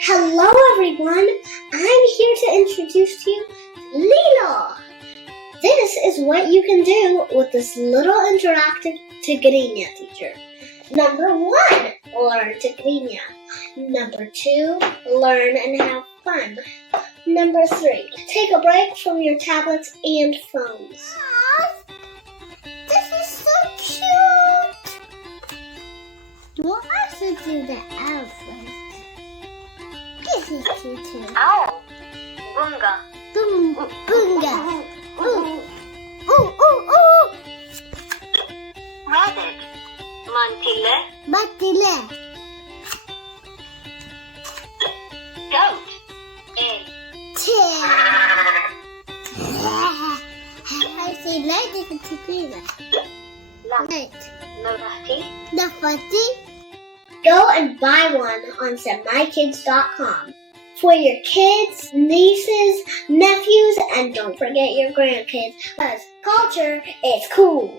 Hello everyone, I'm here to introduce to you LILO. This is what you can do with this little interactive Tigrinya teacher. Number 1, learn Tigrinya. Number 2, learn and have fun. Number 3, take a break from your tablets and phones. This is so cute! We'll also do the elephant. This is cute too. Owl. Bunga. Bunga. Ooh. Ooh, ooh, ooh. Rabbit. Mantile. Batile. Goat. Egg. I say light is a tequila. Light. Nobati. The fatty. Go and buy one on SEMAIKids.com for your kids, nieces, nephews, and don't forget your grandkids, because culture is cool.